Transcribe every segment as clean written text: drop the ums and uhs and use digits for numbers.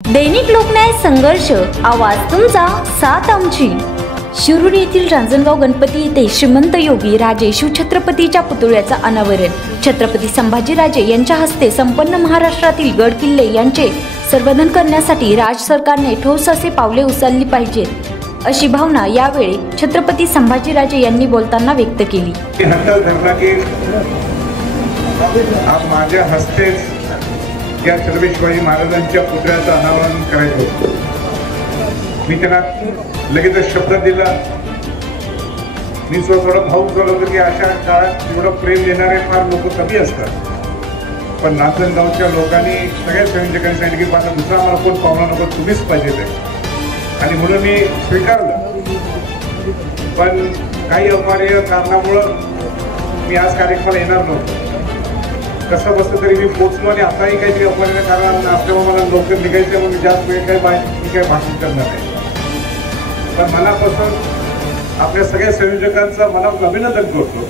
दैनिक लोकन्याय संघर्ष, आवाज तुमचा, साथ आमची। शिरूर येथील रांजणगाव गणपती येथे श्रीमंत योगी राजे शिवछत्रपतीच्या पुतळ्याचा अनावरण छत्रपती संभाजीराजे यांच्या हस्ते संपन्न महाराष्ट्रातील गड किल्ले यांचे संवर्धन करण्यासाठी राज्य सरकारने ठोस असे पावले उचलली पाहिजेत अशी भावना यावेळी छत्रपती संभाजीराजे यांनी बोलताना व्यक्त केली। माझ्या हस्तेच या छत्रपती शिवाजी महाराजांच्या पुतळ्याचं अनावरण करायचं होतं। मी त्यांना लगेच शब्द दिला। मी थोडं भाऊक झालो होतो की अशा काळात एवढं प्रेम देणारे फार लोक कमी असतात, पण नांदगावच्या लोकांनी सगळ्या संयोजकांनी सांगितलं की माझा दुसरा मला कोण पाहुणा नको, तुम्हीच पाहिजे ते, आणि म्हणून मी स्वीकारलं। पण काही अपरिहार्य कारणामुळं मी आज कार्यक्रमाला येणार नव्हतो। कसं बसलं तरी मी पोचलो आणि आताही काहीतरी अपरिहार्य कारण असल्यामुळे मला लवकर निघायचं, म्हणून जास्त वेळ काही भाषण करणार नाही। पण मनापासून आपल्या सगळ्या संयोजकांचं मनापासून अभिनंदन करतो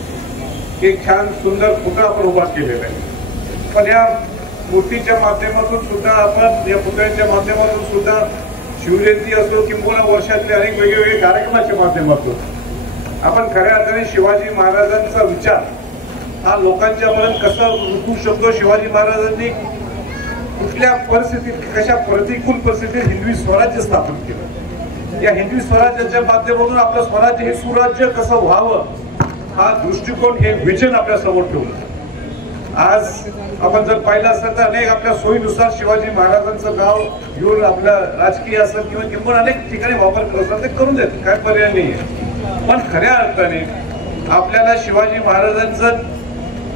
की छान सुंदर पुतळा आपण उभा केलेला आहे। पण या मूर्तीच्या माध्यमातून सुद्धा आपण, या पुतळ्याच्या माध्यमातून सुद्धा शिवजयंती असो किंवा वर्षातले अनेक वेगवेगळे कार्यक्रमाच्या माध्यमातून आपण खऱ्या अर्थाने शिवाजी महाराजांचा विचार हा लोकांच्या पर्यंत कसा रुजू शकतो। शिवाजी महाराजांनी कुठल्या परिस्थितीत, कशा प्रतिकूल परिस्थितीत हिंदवी स्वराज्य स्थापन केलं, या हिंदवी स्वराज्याच्या माध्यमातून आपलं स्वराज्य हे सुराज्य कसं व्हावं हा दृष्टिकोन, हे विजन आपल्या समोर ठेवलं। आज आपण जर पाहिलं असेल तर अनेक आपल्या सोयीनुसार शिवाजी महाराजांचं नाव घेऊन आपल्या राजकीय असेल किंवा अनेक ठिकाणी वापर करत असतात, ते करून देत, काय पर्याय नाहीये। पण खऱ्या अर्थाने आपल्याला शिवाजी महाराजांचं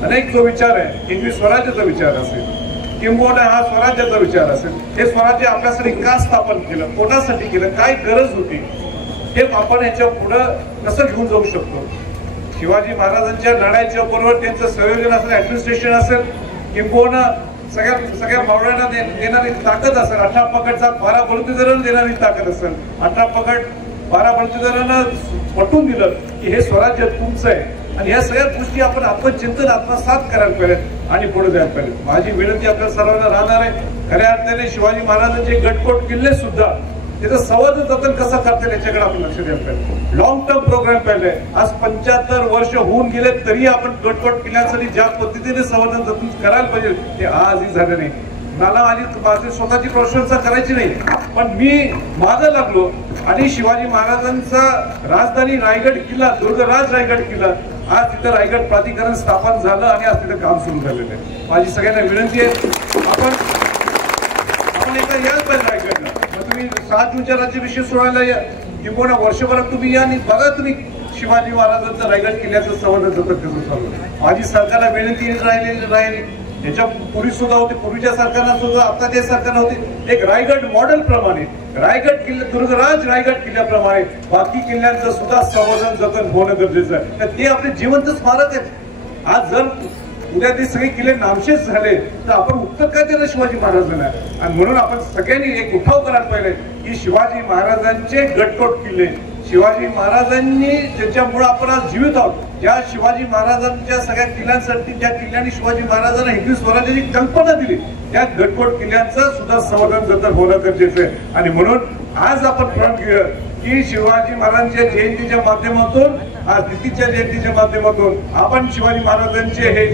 अनेक जो विचार आहे, हिंदवी स्वराज्याचा विचार असेल किंबहुना हा स्वराज्याचा विचार असेल, हे स्वराज्य आपल्यासाठी का स्थापन केलं, कोणासाठी केलं, काय गरज होती, हे आपण याच्या पुढं कसं घेऊन जाऊ शकतो। शिवाजी महाराजांच्या लढाईच्या बरोबर त्यांचं संयोजन असेल, ऍडमिनिस्ट्रेशन असेल किंबहुना सगळ्या मावळ्यांना देणारी ताकद असेल, 18 पगडचा 12 बलुतेदारांना देणारी ताकद असेल, 18 पगड 12 बलुतेदारांना पटवून दिलं की हे स्वराज्य तुमचं आहे, आणि या सगळ्या गोष्टी आपण आत्मचिंतन आत्मसात करायला पाहिजेत आणि पुढे जायला पाहिजे। माझी विनंती आपल्या सर्वांना राहणार आहे, खऱ्या अर्थाने शिवाजी महाराजांचे गडकोट किल्ले सुद्धा त्याचं संवर्धन जतन कसं करता येईल याच्याकडे आपण लक्ष द्यायला पाहिजे। लॉंग टर्म प्रोग्राम पाहिजे। आज 75 वर्ष होऊन गेले तरी आपण गडकोट किल्ल्यांसाठी ज्या पद्धतीने संवर्धन जतन करायला पाहिजे ते आजही झालं नाही। मला माझी स्वतःची प्रशंसा करायची नाही, पण मी मागं लागलो आणि शिवाजी महाराजांचा राजधानी रायगड किल्ला, दुर्गराज रायगड किल्ला, आज तिथं रायगड प्राधिकरण स्थापन झालं आणि आज तिथं काम सुरू झालेलं आहे। माझी सगळ्यांना विनंती आहे, आपण एकदा याच पाहिजे रायगडला। मग तुम्ही 7 जूनच्या राज्याभिषेक सोहळ्याला या किंवा वर्षभरात तुम्ही या आणि बघा तुम्ही शिवाजी महाराजांचं रायगड किल्ल्याचं संवर्धन जतन कसं चालू आहे। माझी सरकारला विनंती राहिली, याच्या पूर्वी सुद्धा होती, पूर्वीच्या सरकारना सुद्धा आताच्या सरकारना होती, एक रायगड मॉडेल प्रमाणे रायगड किल्ला, दुर्गराज रायगड किल्ल्याप्रमाणे बाकी किल्ल्यांचं सुद्धा संवर्धन जतन होणं गरजेचं आहे, तर ते आपले जिवंत स्मारक आहेत। आज जर उद्या ते सगळे किल्ले नामशेष झाले तर आपण उत्तर काय देणार शिवाजी महाराजांना, आणि म्हणून आपण सगळ्यांनी एक उठाव करायला पाहिजे की शिवाजी महाराजांचे गडकोट किल्ले, शिवाजी महाराजांनी ज्याच्यामुळे आपण आज जीवित आहोत, ज्या शिवाजी महाराजांच्या सगळ्या किल्ल्यांसाठी, ज्या किल्ल्यांनी शिवाजी महाराजांना हिंदवी स्वराज्याची कल्पना दिली, त्या गडकोट किल्ल्यांचं सुद्धा संवर्धन जतन होणं गरजेचं आहे। आणि म्हणून आज आपण प्रण केलं की शिवाजी महाराजांच्या जयंतीच्या माध्यमातून, आज तिथीच्या जयंतीच्या माध्यमातून आपण शिवाजी महाराजांचे हे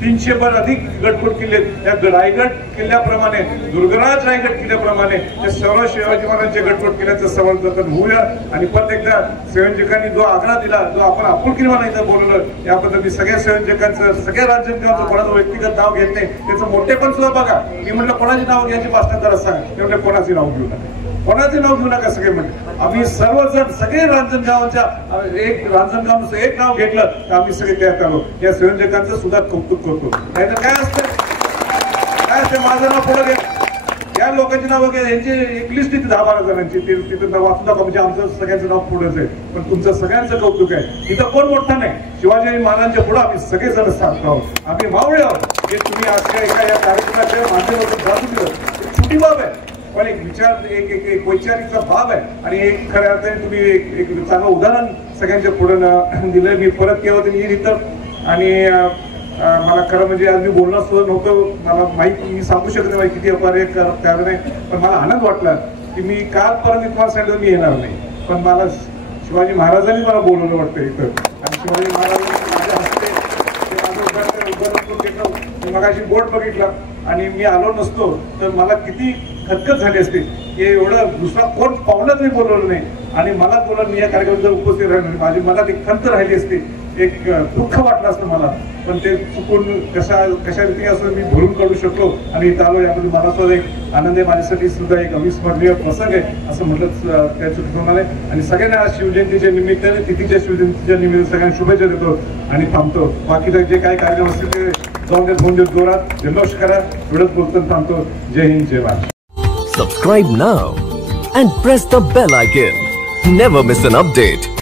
300 अधिक गडकोट किल्ले, त्या रायगड किल्ल्याप्रमाणे, दुर्गराज रायगड किल्ल्याप्रमाणे ते सर्व शिवाजी महाराजांच्या गडकोट किल्ल्याचं संवर्धन जतन होऊया। आणि परत एकदा संयोजकांनी जो आग्रह दिला, जो आपण आपुलकीने मला इथं बोलवलं, याबद्दल मी सगळ्या संयोजकांचं, सगळ्या राज्यांचं, कोणाचं व्यक्तिगत नाव घेत नाही, त्याचं मोठेपण सुद्धा बघा। मी म्हटलं कोणाची नाव घ्यायची भाषण जरा सांग, ते म्हटलं कोणाचे नाव घेऊ नका, कोणाचे नाव घेऊ नका, सगळे म्हणजे आम्ही सर्वजण, सगळे रांजणगावच्या, एक रांजणगावचं एक नाव घेतलं तर आम्ही सगळे त्यात आलो। या संयोजकांचं सुद्धा कौतुक करतो। काय असतं माझं नाव पुढे घ्या, या लोकांची नाव घ्या, यांची एक लिस्ट तिथे 10-12 जणांची, तिथं नाव वाचू नका, म्हणजे आमचं सगळ्यांचं नाव पुढेच आहे, पण तुमचं सगळ्यांचं कौतुक आहे। इथं कोण मोठा नाही, शिवाजी महाराजांच्या पुढे आम्ही सगळेजण सांगतो आहोत, आम्ही मावळे आहोत। हे तुम्ही आजच्या एका या कार्यक्रमाच्या माध्यमातून जाणून दिलं, छोटी बाब आहे, पण एक विचार, एक वैचारिकचा भाव आहे, आणि एक खऱ्या अर्थाने तुम्ही एक चांगलं उदाहरण सगळ्यांच्या पुढे दिलंय। मी परत केव्हा येईल इथं, आणि मला खरं म्हणजे आज मी बोलणार सुद्धा नव्हतं, मला माहिती मी सांगू शकत नाही किती अपार कारण नाही, पण मला आनंद वाटला की मी कालपर्यंत तुम्हाला सांगितलं मी येणार नाही, पण मला शिवाजी महाराजांनी मला बोलवलं वाटतं इथं, आणि शिवाजी महाराजांनी माझ्या हस्ते मगाशी बोर्ड बघितला आणि मी आलो नसतो तर मला किती खतखत झाली असते की एवढं दुसरा कोण पाहुणच मी बोलवलं नाही आणि मला बोलवलं मी या कार्यक्रमात उपस्थित राहिलो, माझी मला ती खंत राहिली असते, एक दुःख वाटलं असतं मला, पण ते चुकून कशा रीती असं मी भरून काढू शकलो आणि इथं आलो, यामध्ये मला सुद्धा एक आनंद आहे, माझ्यासाठी सुद्धा एक अविस्मरणीय प्रसंग आहे असं म्हटलं त्या चुकीप्रमाणे. आणि सगळ्यांना शिवजयंतीच्या निमित्ताने तिथीच्या शिवजयंतीच्या निमित्ताने सगळ्यांना शुभेच्छा देतो आणि थांबतो. बाकीचे जे काही कार्यक्रम असतील ते जाऊन देत जोरात जल्लोष करा, एवढंच बोलतो थांबतो. जय हिंद, जय Maharashtra. Subscribe now and press the bell icon. Never miss an update.